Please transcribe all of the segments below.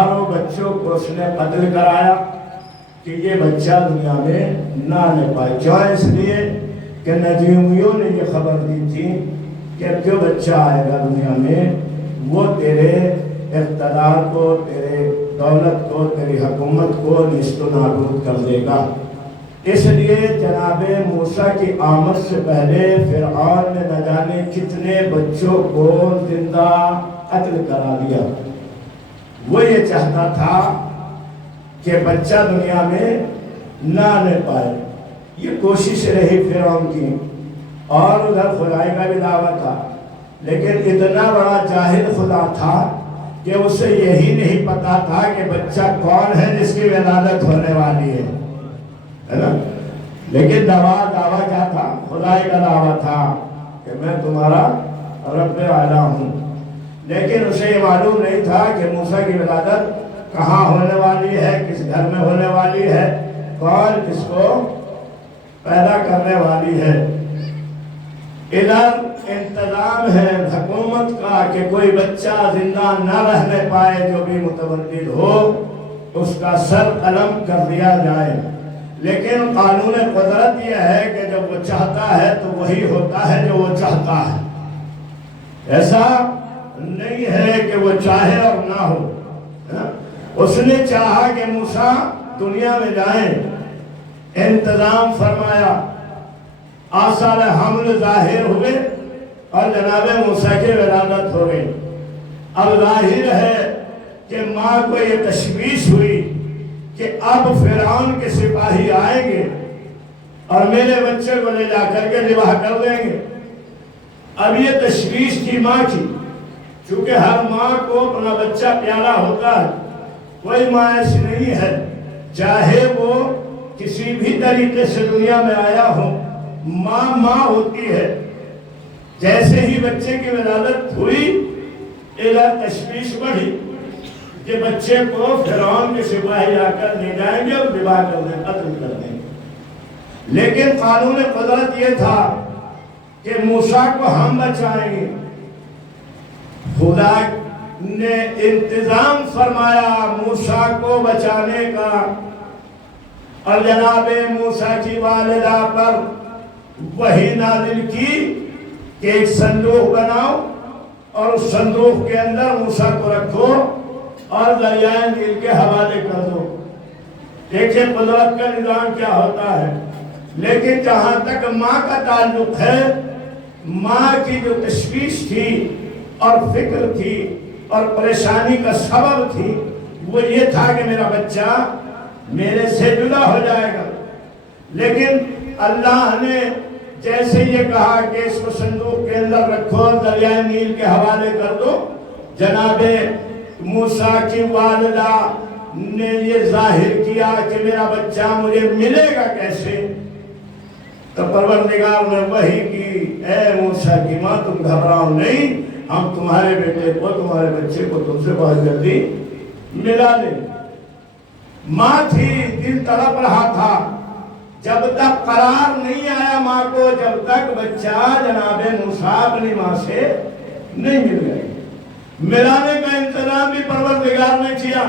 ہزاروں بچوں کو اس نے قتل کرایا کہ یہ بچہ دنیا میں نہ آنے پائے. کیوں؟ اس لیے کہ نجومیوں نے یہ خبر دی تھی کہ جو بچہ آئے گا دنیا میں وہ تیرے اقتدار کو، تیرے دولت کو، تیری حکومت کو نیست و نابود کر دے گا. اس لیے جناب موسیٰ کی آمد سے پہلے فرعون نے نہ جانے کتنے بچوں کو زندہ قتل کرا دیا. وہ یہ چاہتا تھا کہ بچہ دنیا میں نہ آنے پائے. یہ کوشش رہی فرعون کی، اور ادھر خدائی کا بھی دعویٰ تھا، لیکن اتنا بڑا جاہل خدا تھا کہ اسے یہی نہیں پتا تھا کہ بچہ کون ہے جس کی ولادت ہونے والی ہے نا. لیکن دعویٰ کیا تھا؟ خدائی کا دعویٰ تھا کہ میں تمہارا رب اعلیٰ ہوں. لیکن اسے یہ معلوم نہیں تھا کہ موسیٰ کی ولادت کہاں ہونے والی ہے، کس گھر میں ہونے والی ہے، کون کس کو پیدا کرنے والی ہے. ادھر انتظام ہے حکومت کا کہ کوئی بچہ زندہ نہ رہنے پائے، جو بھی متولد ہو اس کا سر قلم کر دیا جائے. لیکن قانون قدرت یہ ہے کہ جب وہ چاہتا ہے تو وہی ہوتا ہے جو وہ چاہتا ہے. ایسا نہیں ہے کہ وہ چاہے اور نہ ہو. اس نے چاہا کہ موسیٰ دنیا میں جائیں، انتظام فرمایا، آثار حمل ظاہر ہوئے اور جناب موسیٰ کی ولادت ہو گئی. اب ظاہر ہے کہ ماں کو یہ تشویش ہوئی کہ اب فرعون کے سپاہی آئیں گے اور میرے بچے کو لے جا کر کے ذبح کر دیں گے. اب یہ تشویش تھی ماں کی، چونکہ ہر ماں کو اپنا بچہ پیارا ہوتا ہے. کوئی ماں ایسی نہیں ہے، چاہے وہ کسی بھی طریقے سے دنیا میں آیا ہو، ماں ہوتی ہے. جیسے ہی بچے کی ولادت ہوئی ادھر تشویش بڑھی کہ بچے کو فرعون کے سپاہی آ کر لے جائیں گے اور ذبح کر دیں، قتل کر دیں گے. لیکن قانون قدرت یہ تھا کہ موسیٰ کو ہم بچائیں گے. خدا نے انتظام فرمایا موسیٰ کو بچانے کا، اور جناب موسیٰ کی والدہ پر وحی نازل کی کہ ایک صندوق بناؤ اور اس صندوق کے اندر موسیٰ کو رکھو اور دریائے نیل کے حوالے کر دو. دیکھیں قدرت کا نظام کیا ہوتا ہے. لیکن جہاں تک ماں کا تعلق ہے، ماں کی جو تشویش تھی اور فکر تھی اور پریشانی کا سبب تھی وہ یہ تھا کہ میرا بچہ میرے سے جدا ہو جائے گا. لیکن اللہ نے جیسے یہ کہا کہ اس کو صندوق کے اندر رکھو اور دریائے نیل کے حوالے کر دو، جناب موسیٰ کی والدہ نے یہ ظاہر کیا کہ میرا بچہ مجھے ملے گا کیسے. تو پروردگار نے وحی کی، اے موسیٰ کی ماں تم گھبراؤ نہیں، ہم تمہارے بیٹے کو، تمہارے بچے کو تم سے بہت جلدی ملا لیں. ماں تھی، دل تڑپ رہا تھا. جب تک قرار نہیں آیا ماں کو، جب تک بچہ جناب موسیٰ اپنی ماں سے نہیں مل گئے. ملانے کا انتظام بھی پروردگار نے کیا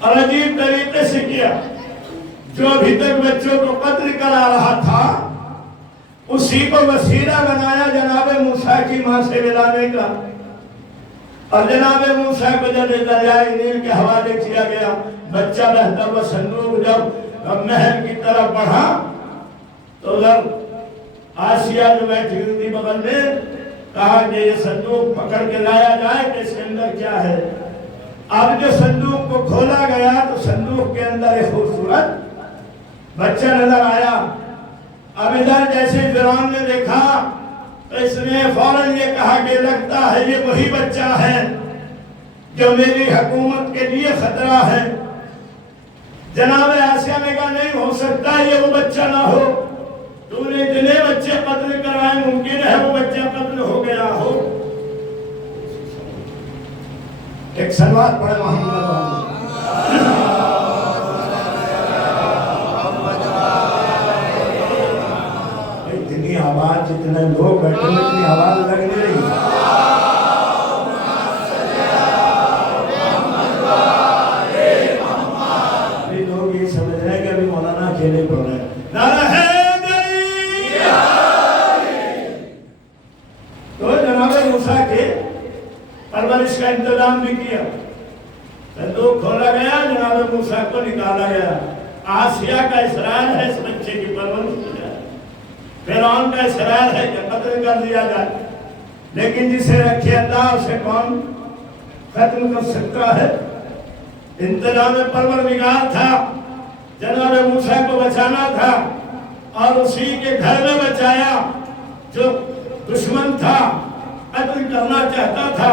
اور عجیب طریقے سے کیا. جو ابھی تک بچوں کو قتل کرا رہا تھا اسی کو وسیلہ بنایا جناب موسیٰ کی ماں سے ملانے کا. اور جناب موسیٰ کو جب دریائے نیل کے حوالے کیا گیا، بچہ بہتا ہوا صندوق جب محل کی طرف بڑھا تو ادھر آسیہ جو بیٹھی ہوئی تھی بغل میں، کہا کہ یہ صندوق پکڑ کے لایا جائے کہ اس کے اندر کیا ہے. اب جو صندوق کو کھولا گیا تو صندوق کے اندر ایک خوبصورت بچہ نظر آیا. اب ادھر جیسے فرعون نے دیکھا تو اس نے فوراً یہ کہا کہ لگتا ہے یہ وہی بچہ ہے جو میری حکومت کے لیے خطرہ ہے. جناب آسیہ نے کہا نہیں ہو سکتا یہ وہ بچہ نہ ہو، تو نے اتنے بچے قتل کروائے، ممکن ہے وہ بچہ قتل ہو گیا ہو. ایک سلوات پڑھے محمد اتنی آواز، جتنے لوگ بیٹھے ہیں اتنی آواز لگ نہیں رہی. کیا، صندوق کھولا گیا، جناب موسیٰ کو نکالا گیا۔ آسیہ کا اصرار ہے اس بچے کی پرورش کی جائے، فرعون کا اصرار ہے کہ قتل کر دیا جائے، لیکن جسے رکھے اللہ اسے کون ختم کر سکتا ہے؟ انتظام پروردگار تھا، جناب موسیٰ کو بچانا تھا، اور اسی کے گھر میں بچایا جو دشمن تھا، قتل کرنا چاہتا تھا،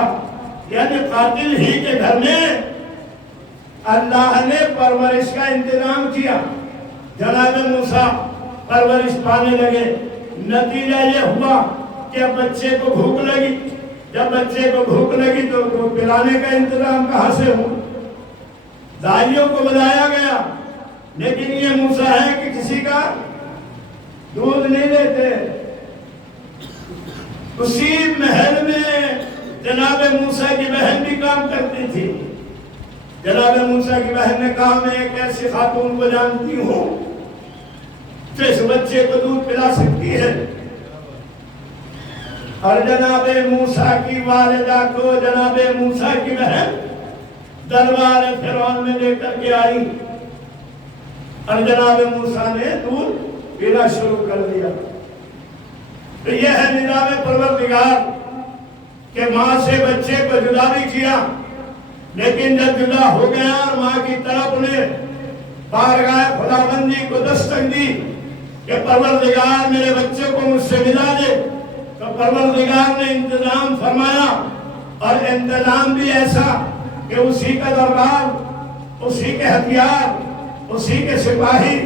یعنی قاتل ہی کے گھر میں اللہ نے پرورش کا انتظام کیا۔ جناب موسیٰ پرورش پانے لگے، نتیجہ یہ ہوا کہ اب بچے کو بھوک لگی، جب بچے کو بھوک لگی تو پلانے کا انتظام کہاں سے ہو؟ دائیوں کو بلایا گیا، لیکن یہ موسیٰ ہے کہ کسی کا دودھ نہیں لیتے۔ اسی محل میں جناب موسیٰ کی بہن بھی کام کرتی تھی۔ جناب موسیٰ کی بہن نے کہا میں ایک ایسی خاتون کو جانتی ہوں جو اس بچے کو دودھ پلا سکتی ہے، اور جناب موسیٰ کی والدہ کو جناب موسیٰ کی بہن دربار فرعون میں لے کر کے آئی، اور جناب موسیٰ نے دودھ پینا شروع کر دیا۔ تو یہ ہے نظام پروردگار کہ ماں سے بچے کو جدا بھی کیا، لیکن جب جدا ہو گیا اور ماں کی طرف نے بارگاہ خداوندی کو دستک دی کہ پروردگار میرے بچے کو مجھ سے ملا دے، تو پروردگار نے انتظام فرمایا، اور انتظام بھی ایسا کہ اسی کا دربار، اسی کے ہتھیار، اسی کے سپاہی،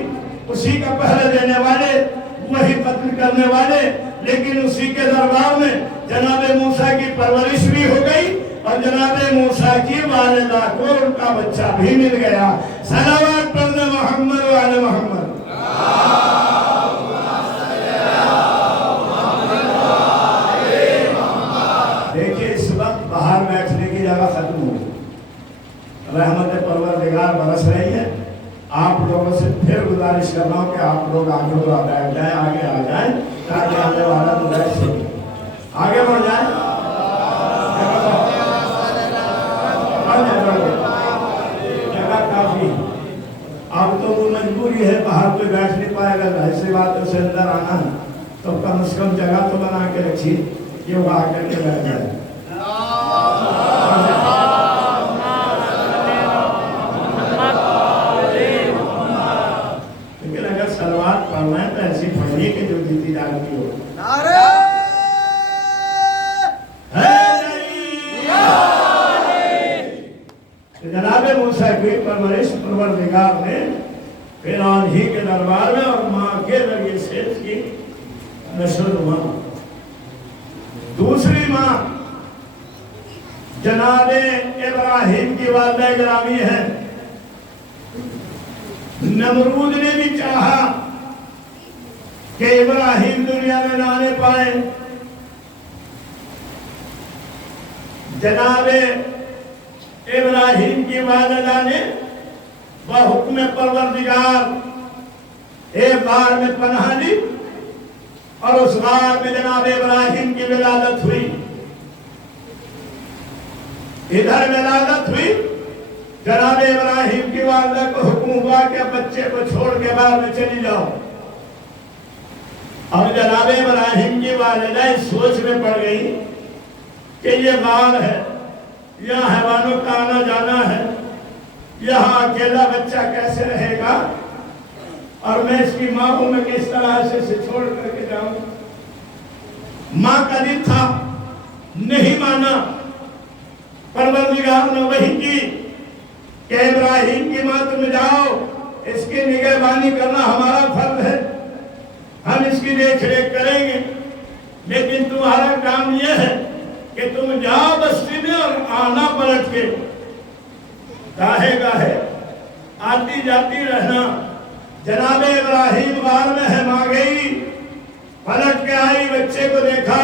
اسی کا پہرے دینے والے، وہی قتل کرنے والے، لیکن اسی کے دربار میں جناب موسیٰ کی پرورش بھی ہو گئی، اور جناب موسیٰ کی والدہ کو ان کا بچہ بھی مل گیا۔ صلوات پڑھنے محمد و آل محمد۔ دیکھیں اس وقت باہر بیٹھنے کی جگہ ختم ہو گئی، رحمت پروردگار برس رہی ہے۔ آپ لوگوں سے پھر گزارش کر رہا ہوں کہ آپ لوگ آگے بیٹھ جائیں، آگے آ جائیں، تاکہ آنے والا تو بیٹھ سکے، آگے بڑھ جائیں۔ جگہ کافی، اب تو وہ مجبوری ہے، باہر کوئی بیٹھ نہیں پائے گا، ایسی بات ہے، اسے اندر آنا ہے تو کم از کم جگہ تو بنا کے رکھیے کہ وہ آ کر کے بیٹھ جائے۔ لیکن اگر سلوات پڑھنا ہے تو ایسی پڑھیے کہ جو جیتی جانتی ہو۔ جناب موسیٰ کی پرورش پروردگار نے فرعون ہی کے دربار میں اور ماں کے ذریعے سے اس کی نشر ہوا۔ دوسری ماں جناب ابراہیم کی والدہ گرامی ہے۔ نمرود نے بھی چاہا کہ ابراہیم دنیا میں نہ آنے پائے، جناب ابراہیم کی والدہ نے بحکم پروردگار ایک غار میں پناہ لی، اور اس غار میں جناب ابراہیم کی ولادت ہوئی۔ ادھر ولادت ہوئی، جناب ابراہیم کی والدہ کو حکم ہوا کہ بچے کو چھوڑ کے غار میں چلی جاؤ، اور جناب ابراہیم کی والدہ اس سوچ میں پڑ گئی کہ یہ غار ہے، یہاں حیوانوں کا آنا جانا ہے، یہاں اکیلا بچہ کیسے رہے گا، اور میں اس کی ماں کو میں کس طرح سے چھوڑ کر کے جاؤں۔ ماں کا دل تھا، نہیں مانا۔ پروردگار نے وحی کی کہ ابراہیم کی ماں تم جاؤ، اس کی نگہبانی کرنا ہمارا فرض ہے، ہم اس کی دیکھ ریکھ کریں گے، لیکن تمہارا کام یہ ہے کہ تم جاؤ بستی میں اور آنا پلٹ کے، گاہے گاہے آتی جاتی رہنا۔ جناب ابراہیم غار میں ہے، ماں گئی، پلٹ کے آئی، بچے کو دیکھا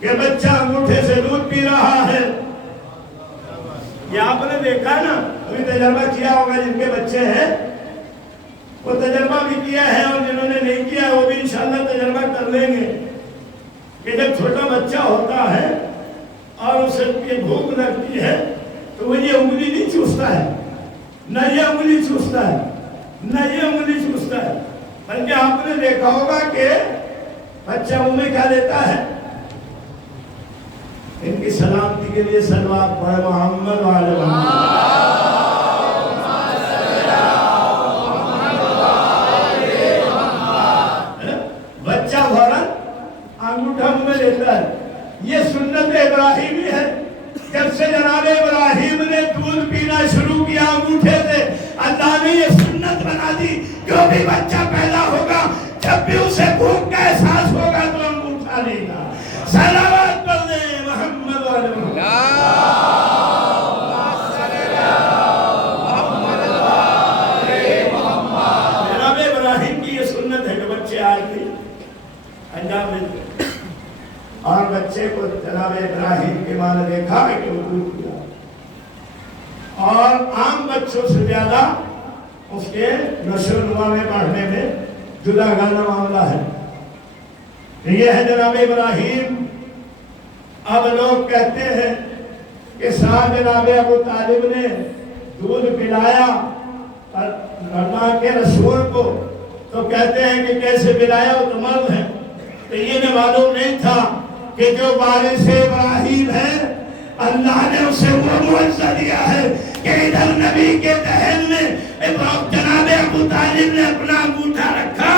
کہ بچہ انگوٹھے سے دودھ پی رہا ہے۔ یہ آپ نے دیکھا نا، ابھی تجربہ کیا ہوگا، جن کے بچے ہیں وہ تجربہ بھی کیا ہے، اور جنہوں نے نہیں کیا وہ بھی انشاءاللہ تجربہ کر لیں گے کہ جب چھوٹا بچہ ہوتا ہے اور اسے کی بھوک لگتی ہے تو وہ یہ انگلی نہیں چوستا ہے، نہ یہ انگلی چوستا ہے، نہ یہ انگلی چوستا ہے، بلکہ آپ نے دیکھا ہوگا کہ بچہ منہ میں کیا لیتا ہے؟ ان کی سلامتی کے لیے صلوات پڑھے محمد وعلی محمد۔ بچہ فوراً انگوٹھا منہ میں لیتا ہے، یہ سنت ابراہیمی ہے۔ جب سے جناب ابراہیم نے دودھ پینا شروع کیا انگوٹھے سے، اللہ نے یہ سنت بنا دی، جو بھی بچہ پیدا ہوگا جب بھی اسے بھوک کا احساس ہوگا تو انگوٹھا لے گا۔ صلوات پڑھ دیں محمد وعلی محمد۔ جناب ابراہیم کی یہ سنت ہے کہ بچے آج بھی انجام دیتے، اور بچے کو جناب ابراہیم کے ماں نے دیکھا کہ وہ دودھ پیا، اور عام بچوں سے زیادہ اس کے نشو و نما میں بڑھنے میں جدا گانا معاملہ ہے۔ یہ ہے جناب ابراہیم۔ اب لوگ کہتے ہیں کہ صاحب جناب ابو طالب نے دودھ پلایا اللہ کے رسول کو، تو کہتے ہیں کہ کیسے پلایا، وہ تو مرد ہے۔ تو یہ معلوم نہیں تھا کہ جو وارث ابراہیم ہے اللہ نے اسے وہ معجزہ دیا ہے کہ ادھر نبی کے دہن میں جناب ابو طالب نے اپنا انگوٹھا رکھا،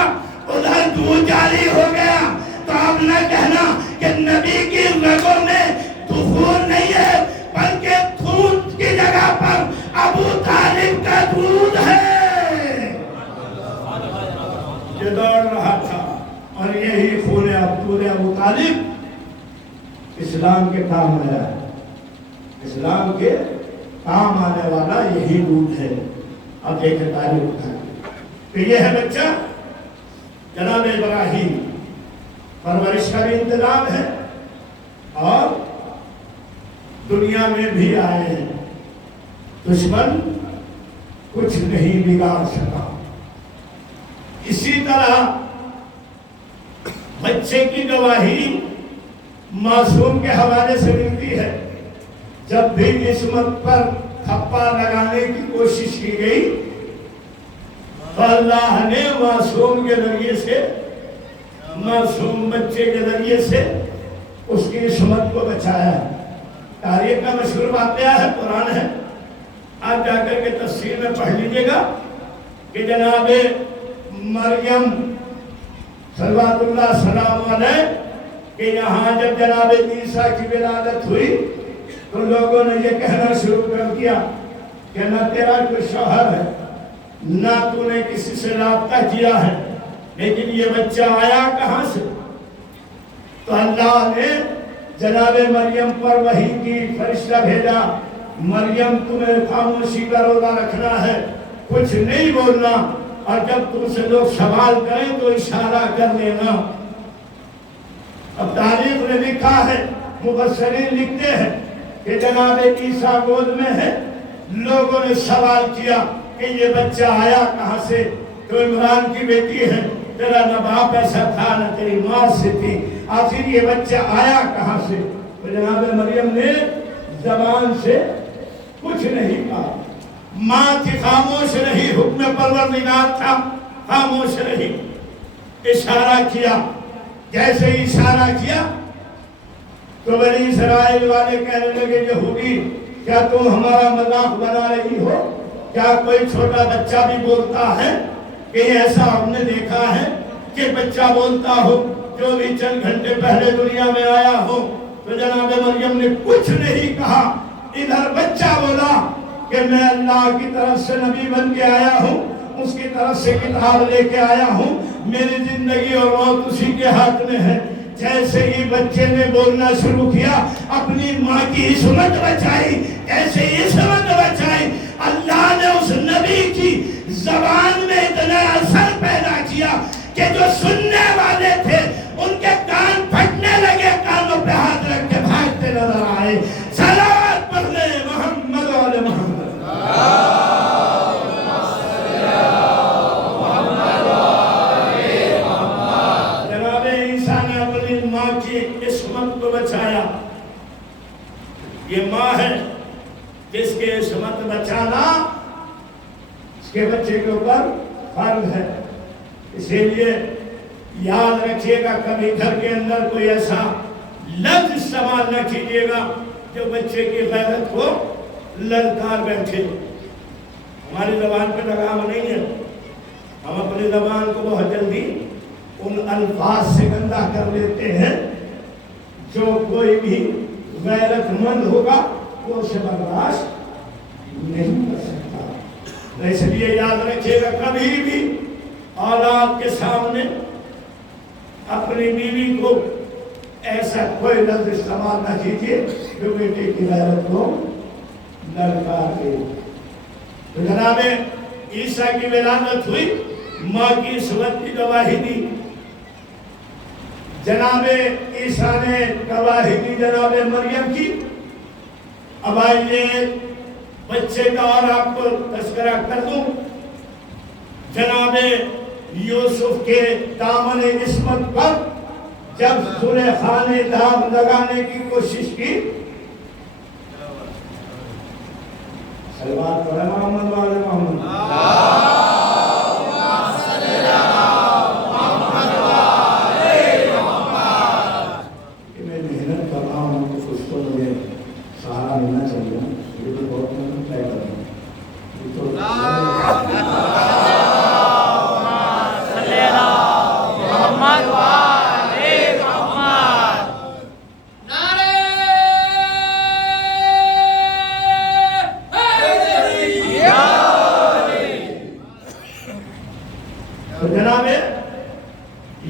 ادھر دودھ جاری ہو گیا۔ تو اب نہ کہنا کہ نبی کی رگوں میں طوفان نہیں ہے، بلکہ خون کی جگہ پر ابو طالب کا دودھ ہے۔ یہ دوڑ رہا تھا، اور یہی خون ابو طالب اسلام کے کام آیا ہے، اسلام کے کام آنے والا یہی دودھ ہے۔ اب ایک تعریف اٹھائیں کہ یہ ہے بچہ جناب ابراہیم، پرورش کا بھی انتظام ہے اور دنیا میں بھی آئے ہیں، دشمن کچھ نہیں بگاڑ سکا۔ اسی طرح بچے کی گواہی معصوم کے حوالے سے ملتی ہے۔ جب بھی عصمت پر تھپا لگانے کی کوشش کی گئی تو اللہ نے معصوم کے ذریعے سے، معصوم بچے کے ذریعے سے اس کی عصمت کو بچایا ہے۔ تاریخ کا مشہور واقعہ ہے، قرآن ہے، آپ جا کر کے تفسیر میں پڑھ لیجئے گا کہ جناب مریم صلوات اللہ سلام علیہ کہ یہاں جب جناب عیسیٰ کی ولادت ہوئی تو لوگوں نے یہ کہنا شروع کر دیا کہ نہ تیرا کوئی شوہر ہے، نہ تو نے کسی سے رابطہ کیا ہے، لیکن یہ بچہ آیا کہاں سے؟ تو اللہ نے جناب مریم پر وحی کی، فرشتہ بھیجا، مریم تمہیں خاموشی کا روزہ رکھنا ہے، کچھ نہیں بولنا، اور جب تم سے لوگ سوال کریں تو اشارہ کر لینا۔ اب تاریخ نے لکھا ہے، مفسرین لکھتے ہیں کہ جناب عیسیٰ گود میں ہے، لوگوں نے سوال کیا کہ یہ بچہ آیا کہاں سے؟ تو عمران کی بیٹی ہے، تیرا نہ باپ ایسا تھا نہ تیری ماں سے تھی، آخر یہ بچہ آیا کہاں سے؟ تو جناب مریم نے زبان سے کچھ نہیں کہا، ماں تھی خاموش رہی، حکم پروردگار تھا خاموش رہی، اشارہ کیا۔ جیسے ہی اشارہ کیا تو بنی اسرائیل والے کہنے لگے یہودی کیا تم ہمارا مذاق بنا رہی ہو؟ کیا کوئی چھوٹا بچہ بھی بولتا ہے؟ کہ ایسا ہم نے دیکھا ہے کہ بچہ بولتا ہو جو بھی چند گھنٹے پہلے دنیا میں آیا ہو۔ تو جناب مریم نے کچھ نہیں کہا، ادھر بچہ بولا کہ میں اللہ کی طرف سے نبی بن کے آیا ہوں، اس کی طرف سے کتاب لے کے آیا ہوں، میری زندگی اور موت اسی کے ہاتھ میں ہے۔ جیسے ہی بچے نے بولنا شروع کیا، اپنی ماں کی عصمت بچائی، ایسے عصمت بچائی، اللہ نے اس نبی کی زبان میں اتنا اثر پیدا کیا کہ جو سننے والے تھے ان کے کان پھٹنے لگے، کانوں پہ ہاتھ رکھ کے بھاگتے نظر آئے۔ صلوات پڑھ لیں محمد وعلی محمد۔ جناب عیسیٰ نے اپنی ماں کی عصمت کو بچایا، جس کے عصمت بچانا اس کے بچے کے اوپر فرض ہے. اسی لیے یاد رکھیے گا کبھی گھر کے اندر کوئی ایسا لفظ استعمال نہ کیجیے گا جو بچے کی غیرت کو للکار بیٹھے. ہماری زبان پہ لگام نہیں ہے. ہم اپنی زبان کو بہت جلدی ان الفاظ سے گندا کر لیتے ہیں جو کوئی بھی غیرت مند ہوگا وہ اسے برداشت نہیں کر سکتا. اس لیے یاد رکھیے گا کبھی بھی اولاد کے سامنے اپنی بیوی کو ایسا کوئی لفظ استعمال نہ کیجیے جو بیٹے کی غیرت کو للکار دے. تو جناب عیسیٰ کی ولادت ہوئی، ماں کی عصمت کی گواہی دی. جناب عیسیٰ نے گواہی دی جناب مریم کی. اب آئیے بچے کا اور آپ کو تذکرہ کر دوں. جناب یوسف کے دامن عصمت پر جب زلیخا نے داغ لگانے کی کوشش کی، صلوات علی محمد و آل محمد، کہ میں محنت کر رہا ہوں تو اس کو مجھے سہارا ملنا چاہیے. یہ تو بہت محنت طے کر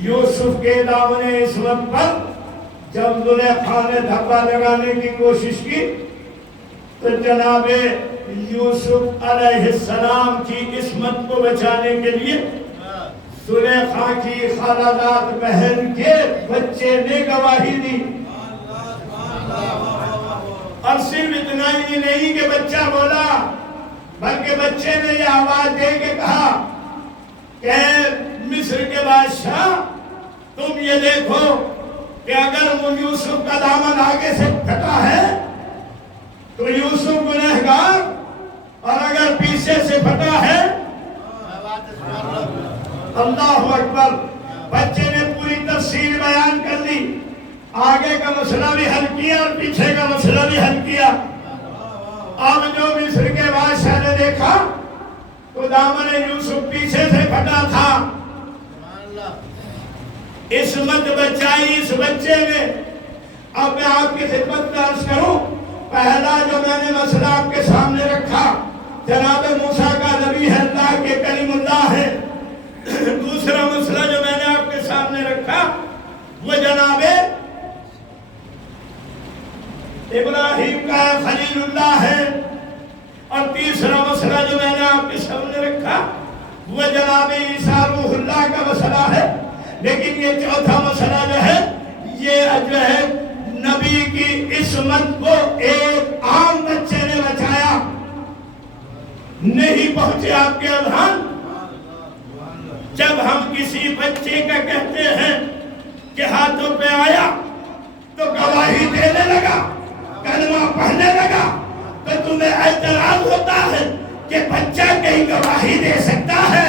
یوسف کے دامن عصمت پر جب زلیخا نے دھبا لگانے کی کوشش کی تو جناب یوسف علیہ السلام کی عصمت کو بچانے کے لیے زلیخا کی خالہ بہن کے بچے نے گواہی دی. اور صرف اتنا ہی نہیں کہ بچہ بولا، بلکہ بچے نے یہ آواز دے کے کہا کہ مصر کے بادشاہ تم یہ دیکھو کہ اگر یوسف کا دامن آگے سے پھٹا ہے تو یوسف گنہگار، اور اگر پیچھے سے پھٹا ہے اللہ اکبر. بچے نے پوری تفصیل بیان کر دی، آگے کا مسئلہ بھی حل کیا اور پیچھے کا مسئلہ بھی حل کیا. اب جو مصر کے بادشاہ نے دیکھا تو دامن یوسف پیچھے سے پھٹا تھا. عصمت بچائی اس بچے نے. اب میں آپ کی خدمت میں عرض کروں، پہلا جو میں نے مسئلہ آپ کے سامنے رکھا، جناب موسیٰ کا نبی ہے، اللہ کے کلیم اللہ ہے. دوسرا مسئلہ جو میں نے آپ کے سامنے رکھا وہ جناب ابراہیم کا خلیل اللہ ہے. اور تیسرا مسئلہ جو میں نے آپ کے سامنے رکھا وہ جناب عیسیٰ روح اللہ کا مسئلہ ہے. لیکن یہ چوتھا مسئلہ جو ہے یہ جو ہے نبی کی عصمت کو ایک عام بچے نے بچایا. نہیں پہنچے آپ کے اذہان جب ہم کسی بچے کا کہتے ہیں کہ ہاتھوں پہ آیا تو گواہی دینے لگا، کلمہ پڑھنے لگا، تو تمہیں اعتراض ہوتا ہے کہ بچہ کہیں گواہی دے سکتا ہے؟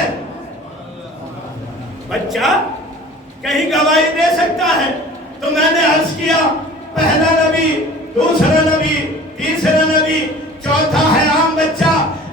بچہ کہیں گواہی دے سکتا ہے؟ تو میں نے عرض کیا پہلا نبی، دوسرا نبی، تیسرا نبی، چوتھا ہے عام بچہ.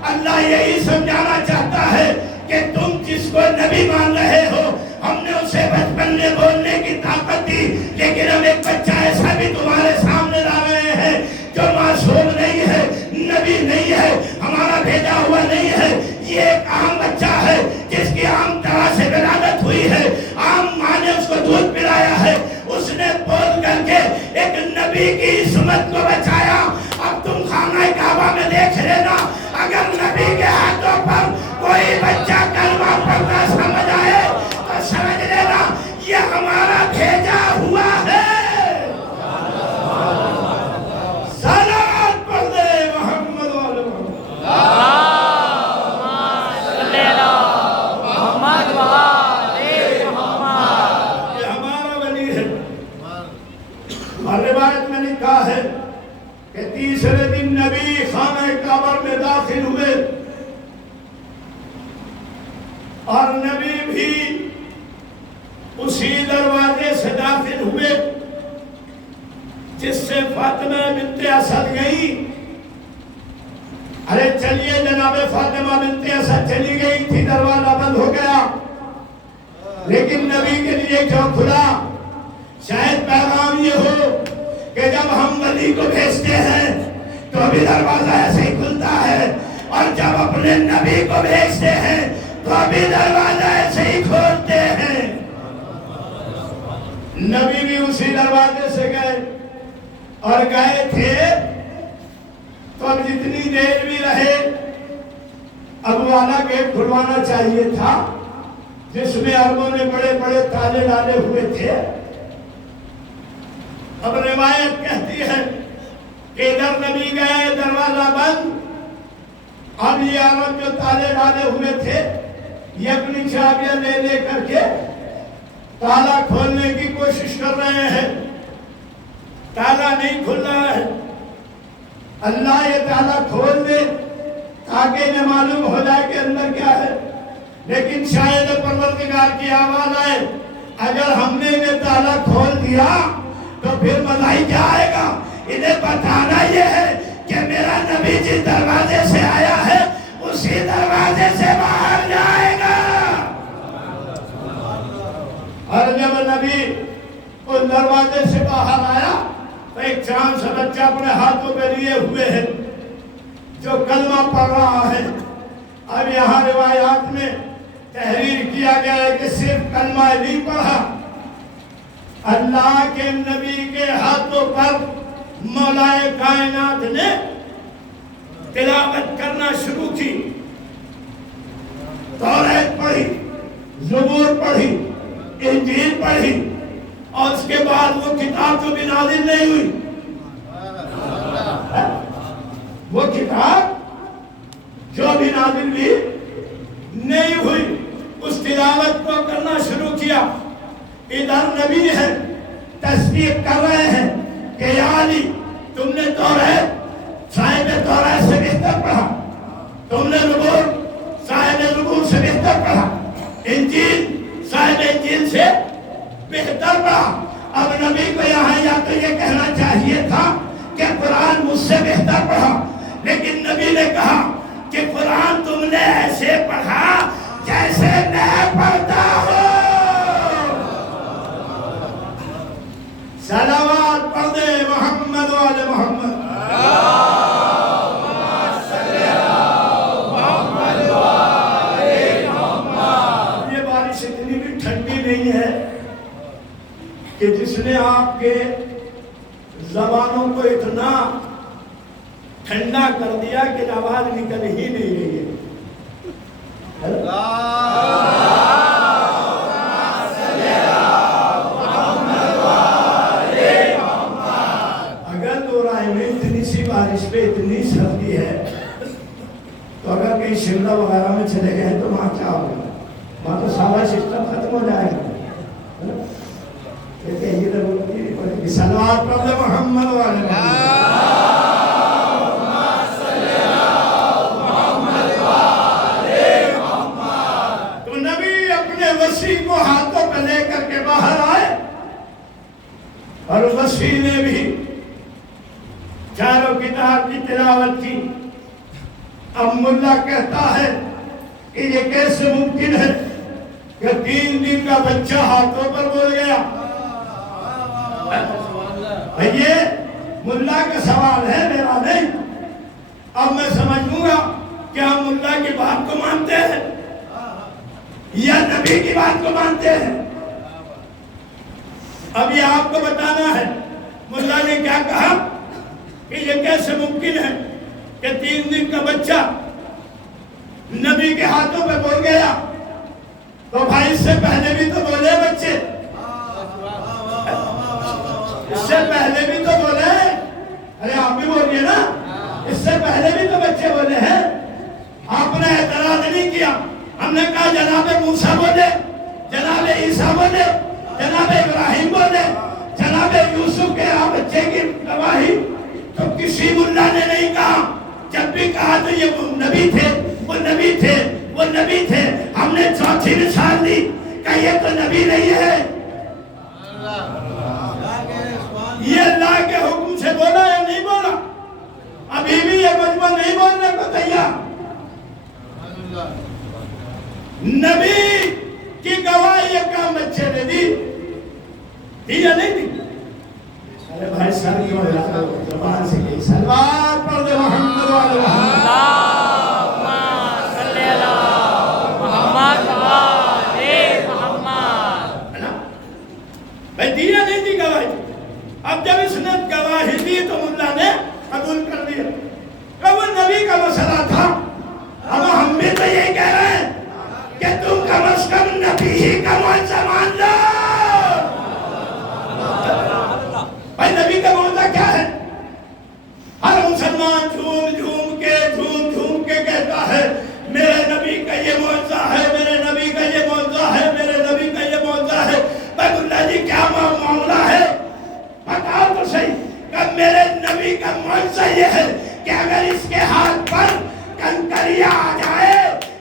اللہ یہی سمجھانا چاہتا ہے کہ تم جس کو نبی مان رہے ہو، ہم نے اسے بچپن میں بولنے کی طاقت دی، لیکن ہم ایک بچہ ایسا بھی تمہارے سامنے لا رہے ہیں جو معصوم نہیں ہے، نبی نہیں ہے، ہمارا بھیجا ہوا نہیں ہے. یہ ایک عام بچہ ہے جس کی عام طرح سے ولادت ہوئی ہے، عام ماں نے اس کو دودھ پلایا ہے، اس نے بول کر کے ایک نبی کی عصمت کو بچایا. اب تم خانہ کعبہ میں دیکھ لینا، اگر نبی کے ہاتھوں پر کوئی بچہ کلمہ پڑھنا سمجھ آئے تو سمجھ لینا یہ ہمارا بھیجا ہوا ہے. صلوات پڑھ دے محمد والے محمد. یہ ہمارا ولی ہے. اور روایت میں لکھا ہے کہ تیسرے دن نبی خانہ اور نبی بھی اسی دروازے سے داخل ہوئے جس سے فاطمہ بنت اسد گئی. ارے چلیے جناب فاطمہ بنت اسد چلی گئی تھی, دروازہ بند ہو گیا, لیکن نبی کے لیے کیوں کھلا؟ شاید پیغام یہ ہو کہ جب ہم ولی کو بھیجتے ہیں تو ابھی دروازہ ایسے ہی کھلتا ہے, اور جب اپنے نبی کو بھیجتے ہیں تو ابھی دروازہ ایسے ہی کھولتے ہیں. نبی بھی اسی دروازے سے گئے, اور گئے تھے تو اب جتنی دیر بھی رہے اب والا گیٹ کھلوانا چاہیے تھا جس میں عربوں نے بڑے بڑے تالے ڈالے ہوئے تھے. اب روایت کہتی ہے کہ ادھر نبی گئے, دروازہ بند. اب یہ عرب جو تالے ڈالے ہوئے تھے یہ اپنی چابیاں لے لے کر کے تالا کھولنے کی کوشش کر رہے ہیں. تالا نہیں کھل رہا ہے. اللہ یہ تالا کھول دے تاکہ انہیں معلوم ہو جائے کہ اندر کیا ہے, لیکن شاید پروردگار کی آواز آئے اگر ہم نے انہیں تالا کھول دیا تو پھر مزہ ہی کیا آئے گا. انہیں بتانا یہ ہے کہ میرا نبی جس دروازے سے آیا ہے اسی دروازے سے باہر جائے گا. اور جب نبی اس دروازے سے باہر آیا تو ایک چاند سا بچہ اپنے ہاتھوں پہ لیے ہوئے ہے جو کلمہ پڑھ رہا ہے. اب یہاں روایات میں تحریر کیا گیا ہے کہ صرف کلمہ نہیں پڑھا, اللہ کے نبی کے ہاتھوں پر مولا کائنات نے تلاوت کرنا شروع کی. توریت پڑھی, زبور پڑھی, انجیل پڑھی, اور اس کے بعد وہ کتاب جو بھی نازل نہیں ہوئی, وہ کتاب جو بھی نازل بھی نہیں ہوئی اس تلاوت کو کرنا شروع کیا. ادھر نبی ہے تصدیق کر رہے ہیں کہ یا علی تم نے توریت صاحب توریت سے بہتر پڑھا, تم نے زبور صاحب زبور سے بہتر پڑھا, انجیل صاحب انجیل سے بہتر پڑھا. اب نبی کو یہاں یا تو یہ کہنا چاہیے تھا کہ قرآن مجھ سے بہتر پڑھا, لیکن نبی نے کہا کہ قرآن تم نے ایسے پڑھا جیسے میں پڑھتا ہوں. صلوات پڑھ دے محمد والے محمد. یہ بارش اتنی بھی ٹھنڈی نہیں ہے کہ جس نے آپ کے زبانوں کو اتنا ٹھنڈا کر دیا کہ آواز نکل ہی نہیں رہی ہے. اگر دو رائے میں اتنی سی بارش پہ اتنی سردی ہے تو اگر کہیں شملہ وغیرہ میں چلے گئے تو وہاں کیا ہوگا؟ وہاں تو سارا سسٹم ختم ہو جائے گا. صلوات پڑھ دے محمد والے محمد. تو نبی اپنے وسیع کو ہاتھوں پہ لے کر کے باہر آئے, اور وسیع نے بھی چاروں کتاب کی تلاوت کی. اب ملا کہتا ہے کہ یہ کیسے ممکن ہے کہ 3 دن کا بچہ ہاتھوں پر بول گیا. یہ ملا کا سوال ہے, میرا نہیں. اب میں سمجھ لوں گا کہ ہم ملا کی بات کو مانتے ہیں یا نبی کی بات کو مانتے ہیں. اب یہ آپ کو بتانا ہے ملا نے کیا کہا کہ یہ کیسے ممکن ہے کہ 3 دن کا بچہ نبی کے ہاتھوں پہ بول گیا. تو بھائی اس سے پہلے بھی تو بولے بچے, اس سے پہلے بھی تو بولے. ارے آپ بھی بولیے نا, اس سے پہلے بھی تو بچے بولے ہیں. آپ نے اعتراض نہیں کیا. ہم نے کہا جناب موسیٰ بولے, جناب عیسیٰ بولے, جناب ابراہیم بولے, جناب یوسف کے بچے کی گواہی. تو کسی ملا نے نہیں کہا. جب بھی کہا تو یہ نبی تھے, وہ نبی تھے, وہ نبی تھے. ہم نے چوتھی مثال دی کہ یہ تو نبی نہیں ہے. یہ اللہ کے حکم سے بولا یا نہیں بولا؟ ابھی بھی یہ مجمع نہیں بولنے کو تیار. نبی کی گواہی یہ کام بچے نے دی یا نہیں دی؟ ارے بھائی سر کیوں زبان سے گئی؟ سلوات پڑھ دے محمد والے اللہم صلی اللہ محمد آلِ محمد. بھائی دی یا نہیں دی گواہی؟ اب جب اس نے گواہی دی تو ملا نے قبول کر دیا کہ وہ نبی کا مسئلہ تھا. اب ہم بھی تو یہی کہہ رہے ہیں کہ تم کم از کم نبی ہی کا معجزہ مان لو. بھائی نبی کا معجزہ کیا ہے؟ ہر مسلمان جھوم جھوم کے کہتا ہے میرے نبی کا یہ معجزہ ہے، میرے نبی کا یہ معجزہ ہے، میرے نبی کا یہ معجزہ ہے. بیت اللہ جی کیا معاملہ ہے؟ بتاؤ تو صحیح کہ میرے نبی کا معجزہ یہ ہے کہ اگر اس کے ہاتھ پر کنکریاں آ جائے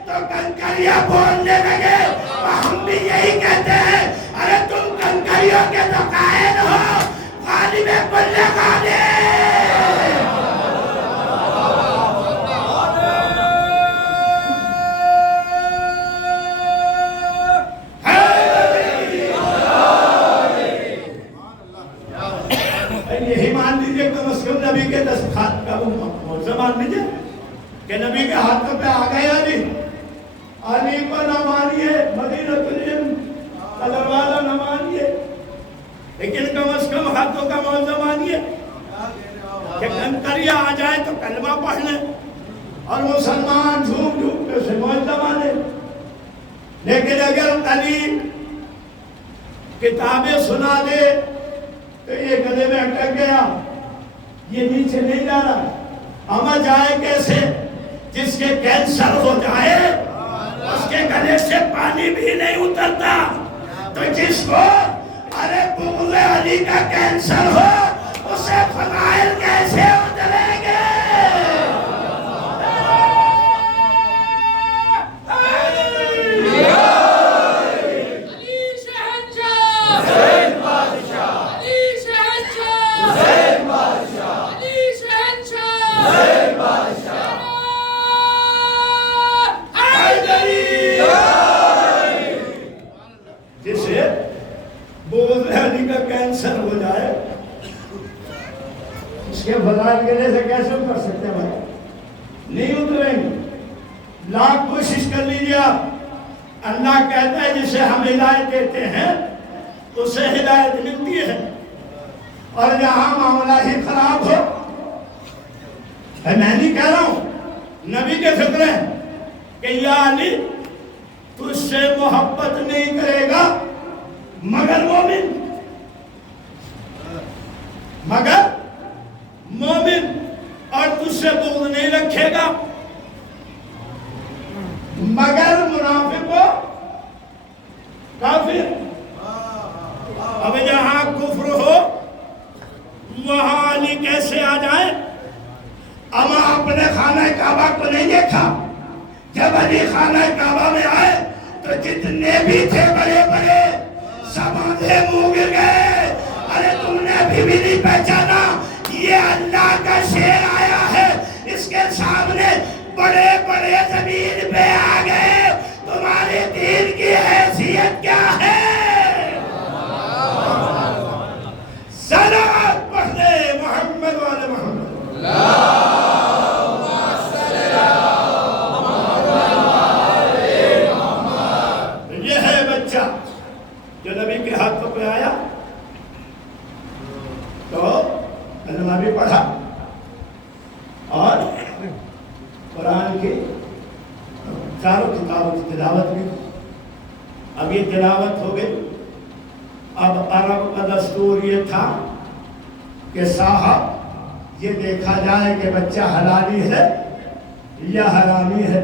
تو کنکریاں بولنے لگے. ہم بھی یہی کہتے ہیں ارے تم کنکریوں کے تو قائل ہو، غالب کل غالب. یہی مان لیجئے کم از کم نبی کے دستخط کا وہ معجزہ مان لیجئے کہ نبی کے ہاتھوں پہ آ گئے علی کو نہ مانیے، مدینہ العلم کا دروازہ نہ مانیے، لیکن کم از کم ہاتھوں کا معجزہ مانیے کہ کنکریاں آ جائے تو کلمہ پڑھ لیں اور مسلمان جھوم کے اسے معجزہ مانے. لیکن اگر علی کتابیں سنا دے تو یہ گلے میں اٹک گیا، یہ نیچے نہیں جا رہا. اما جائے کیسے؟ جس کے کینسر ہو جائے اس کے گلے سے پانی بھی نہیں اترتا. تو جس کو ارے بغض علی کا کینسر ہو اسے فضائل کیسے اتریں گے؟ کینسر ہو جائے اس کے فضائل کے سے کیسے اتر سکتے ہیں؟ نہیں اتریں گے. لاکھ کوشش کر لیجیے آپ. اللہ کہتا ہے جسے ہم ہدایت دیتے ہیں اسے ہدایت ملتی ہے، اور جہاں معاملہ ہی خراب ہو، میں نہیں کہہ رہا ہوں، نبی کے فکر ہے کہ یا علی تجھ سے محبت نہیں کرے گا مگر مومن، اور تجھ سے بغض نہیں رکھے گا مگر منافق و کافر. اب جہاں کفر ہو وہاں علی کیسے آ جائے؟ اما اپنے خانہ کعبہ کو نہیں دیکھا؟ جب علی خانہ کعبہ میں آئے تو جتنے بھی تھے بڑے بڑے سب آدھے منہ گر گئے. ارے تم نے ابھی بھی نہیں پہچانا یہ اللہ کا شیر آیا ہے، اس کے سامنے بڑے بڑے زمین پہ آ گئے. تمہارے دین کی حیثیت کیا ہے؟ صلوات پڑھ دے محمد والے محمد. اللہم صلی اللہ محمد آلِ محمد. یہ ہے بچہ جو نبی کے ہاتھوں پہ آیا تو کلمہ بھی پڑھا اور قرآن کی چاروں کتابوں کی تلاوت بھی. اب یہ تلاوت ہو گئی. اب عرب کا دستور یہ تھا کہ صاحب یہ دیکھا جائے کہ بچہ حلالی ہے یا حرامی ہے.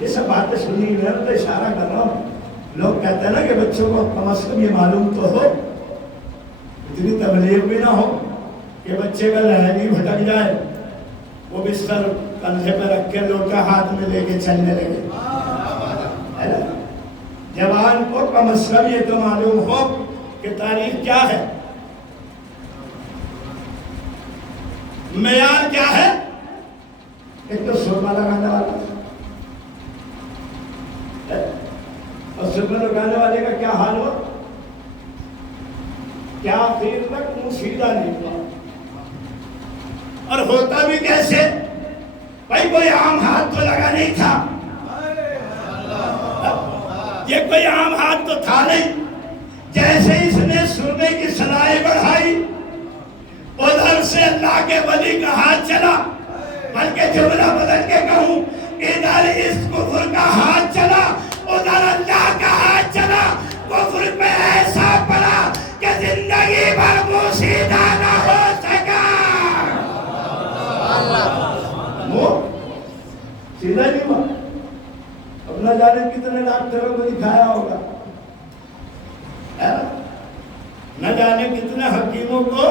یہ سب باتیں سنی میں تو اشارہ کر رہا ہوں. لوگ کہتے ہیں نا کہ بچوں کو کم از کم یہ معلوم تو ہو، اتنی تبلیغ بھی نہ ہو کہ بچے کا ذہن ہی بھٹک جائے. وہ بستر کندھے پہ رکھ کے لوٹا ہاتھ میں لے کے چلنے لگے. جوان کو کم از کم یہ تو معلوم ہو کہ تاریخ کیا ہے، معیار کیا ہے. ایک تو سرما لگانے والا، اور سرما لگانے والے کا کیا حال ہو، کیا دیر تک منہ سیدھا نہیں ہوا. اور ہوتا بھی کیسے بھائی، کوئی عام ہاتھ تو لگا نہیں تھا، یہ کوئی عام ہاتھ تو تھا نہیں. جیسے اس نے سرنے کی صلاحی بڑھائی، ادھر سے اللہ کے ولی کا ہاتھ چلا، بلکہ جملہ بدل کے کہوں، ادھر اس کفر کا ہاتھ چلا، ادھر اللہ کا ہاتھ چلا. کفر پہ ایسا پڑا کہ زندگی بھر منہ سیدھا نہ ہو سکا. وہ سیدھا نہیں ہوا. اب نہ جانے کتنے ڈاکٹروں کو دکھایا ہوگا، نہ جانے کتنے حکیموں کو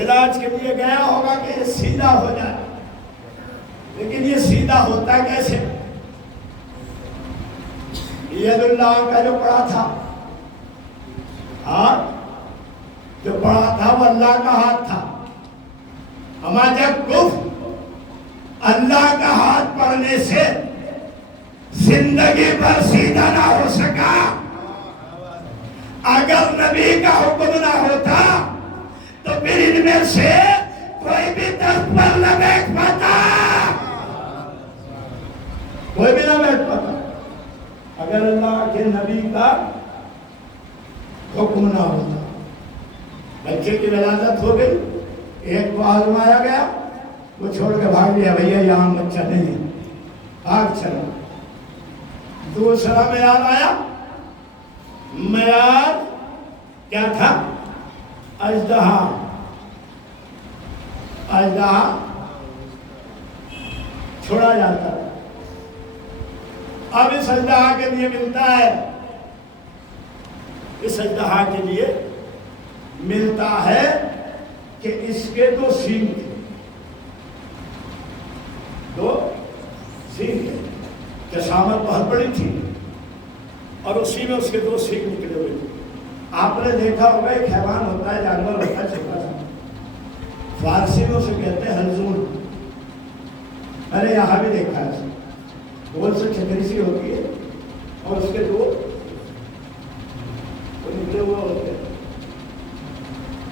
علاج کے لیے گیا ہوگا کہ یہ سیدھا ہو جائے. لیکن یہ سیدھا ہوتا کیسے؟ ید اللہ کا جو پڑا تھا ہاتھ، جو پڑا تھا وہ اللہ کا ہاتھ تھا. ہمارا جب کفر اللہ کا ہاتھ پڑنے سے زندگی پر سیدھا نہ ہو سکا. اگر نبی کا حکم نہ ہوتا تو پھر ان میں سے کوئی بھی دست پر نہ بیٹھ پاتا، کوئی بھی نہ بیٹھ پاتا اگر اللہ کے نبی کا حکم نہ ہوتا. بچے کی ولادت ہو گئی، ایک کو آزمایا گیا، وہ چھوڑ کے بھاگ گیا، بھیا یہاں بچہ نہیں ہے، بھاگ چلا. دوسرا معیار آیا، معیار کیا تھا؟ اژدہا. اژدہا چھوڑا جاتا ہے. اب اس اژدہا کے لیے ملتا ہے، اس اژدہا کے لیے ملتا ہے کہ اس کے دو سینگ تھے، دو سینگ تھے. جسامت بہت بڑی تھی اور اسی میں اس کے دو سینگ نکلے ہوئے تھے. آپ نے دیکھا ہوگا ایک حیوان ہوتا ہے، جانور ہوتا ہے چھوٹا سا، فارسی میں اسے کہتے ہیں حلزون. میں نے یہاں بھی دیکھا ہے، گول سے چھتری سی ہوتی ہے اور اس کے دو نکلے ہوئے ہوتے ہیں.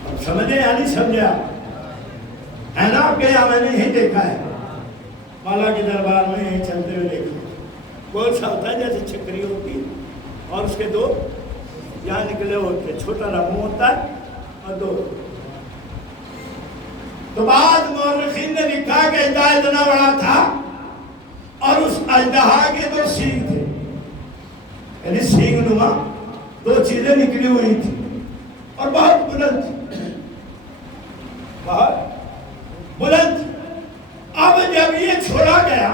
اب سمجھے یا نہیں سمجھے آپ؟ ہے نا آپ کے یہاں میں نے یہی دیکھا ہے، مولا کے دربار میں یہی چلتے ہوئے دیکھا. گول سا ہوتا ہے جیسے چھکری ہوتی ہے اور اس کے دو یہاں نکلے ہوتے ہیں، چھوٹا رقم ہوتا ہے اور دو. تو بعد مورخین نے لکھا کہ اژدہا اتنا بڑا تھا اور اس اژدہا کے دو سینگ تھے، یعنی سینگ نما دو چیزیں نکلی ہوئی تھی اور بہت بلند تھی، بہت بلند تھی. اب جب یہ چھوڑا گیا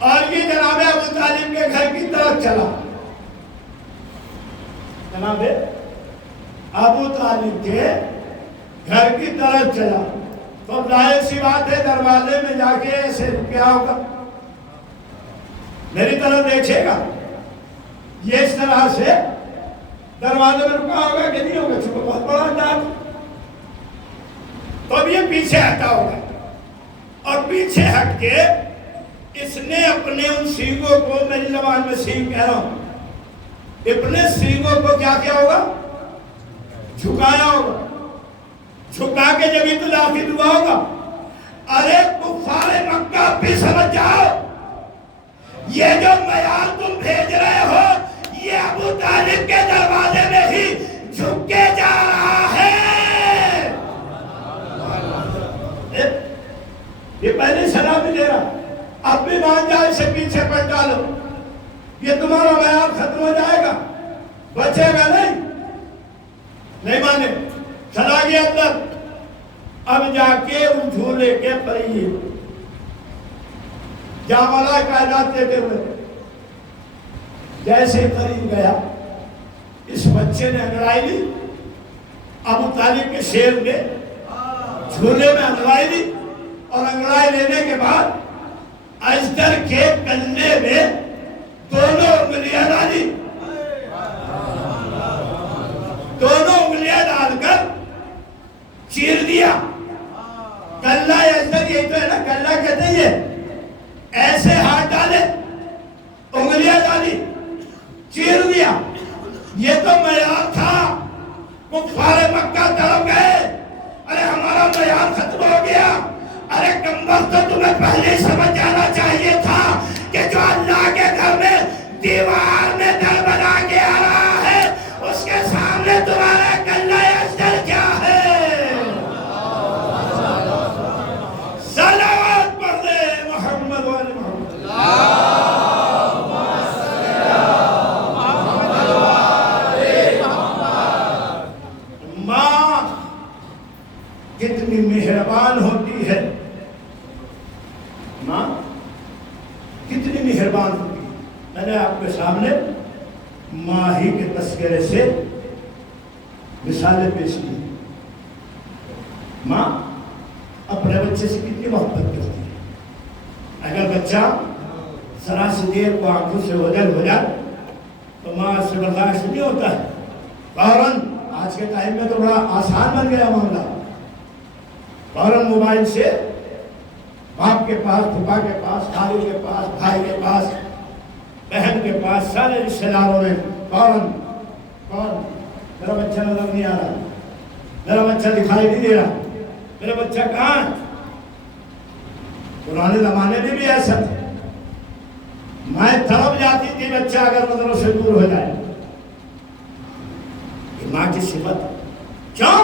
اور یہ جناب ابو طالب کے گھر کی طرف چلا، جناب ابو طالب کے گھر کی طرف چلا، تو ظاہر سی بات ہے دروازے میں جا کے ایسے کیا ہوگا، میری طرف دیکھے گا، یہ اس طرح سے دروازے میں رکا ہوگا کہ نہیں ہوگا، چونکہ بہت بڑا انداز. تو اب یہ پیچھے ہٹا ہوگا اور پیچھے ہٹ کے اس نے اپنے ان سینگوں کو، میری زبان میں سینگ کہہ رہا ہوں، اپنے سینگوں کو کیا کیا ہوگا؟ جھکایا ہوگا. جھکا کے جب تو داخل ہوا ہوگا. ارے کفار مکہ بھی سمجھ جاؤ، یہ جو معیار تم بھیج رہے ہو یہ ابو طالب کے دروازے میں ہی جھک کے جا رہا ہے. یہ پہلے سلام دے رہا، اب بھی مان جائے اسے پیچھے پڑ ڈالو، یہ تمہارا معیار ختم ہو جائے گا، بچے گا نہیں مانے. چلا گیا اندر. اب جا کے ان جھولے کے قریب جاملہ کائنات دیتے ہوئے جیسے قریب گیا، اس بچے نے انگڑائی لی. ابو طالب کے شیر نے سولے میں انگڑائی دی اور انگڑائی لینے کے بعد اجدر کے کلے میں دونوں انگلیاں ڈالی، دونوں انگلیاں ڈال کر چیر دیا۔ کلہ اجدر یہ تو ہے نا، کلہ کہتے ہیں یہ ایسے ہاتھ ڈالے، انگلیاں ڈالی، چیر دیا۔ یہ تو معیار تھا، کفار مکہ تڑپ گئے، ارے ہمارا معیار ختم ہو گیا۔ ارے کمبخت، تو تمہیں پہلے سمجھ جانا چاہیے تھا کہ جو اللہ کے گھر میں دیوار میں در بنا کے آ رہا ہے، اس کے سامنے تمہارا کلہ اجدر کیا ہے۔ صلوات پڑھ دے محمد و آل محمد۔ ماں کتنی مہربان ہوتی ہے، ماں کتنی مہربان ہوتی ہے۔ میں نے آپ کے سامنے ماں ہی کے تذکرے سے مثالیں پیش کی۔ ماں اپنے بچے سے کتنی محبت کرتی ہے۔ اگر بچہ ذرا سی دیر کو آنکھوں سے اوجھل ہو جائے تو ماں سے برداشت نہیں ہوتا ہے، فوراً آج کے ٹائم میں تو بڑا آسان بن گیا معاملہ، فوراً موبائل سے باپ کے پاس، پھپھا کے پاس، خالو کے پاس، بھائی کے پاس، بہن کے پاس، سارے رشتہ داروں میں فوراً میرا بچہ نظر نہیں آ رہا، میرا بچہ دکھائی نہیں دے رہا، میرا بچہ کہاں ہے؟ پرانے زمانے میں بھی ایسا تھا، میں تڑپ جاتی تھی بچہ اگر نظروں سے دور ہو جائے۔ یہ ماں کی صفت ہے، کیوں؟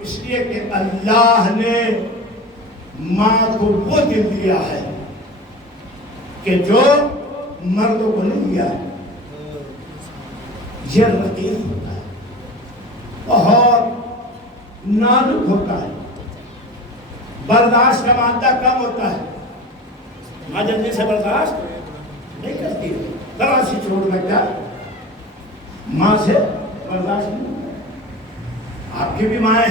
اس لیے کہ اللہ نے ماں کو وہ دل دیا ہے کہ جو مردوں کو نہیں دیا ہے۔ یہ رقیق ہوتا ہے، بہت نازک ہوتا ہے، برداشت کا مادہ کم ہوتا ہے، ماں جلدی سے برداشت نہیں کرتی ہے، ذرا سی چوٹ لگ جائے ماں سے برداشت نہیں۔ آپ کی بھی مائیں ہیں،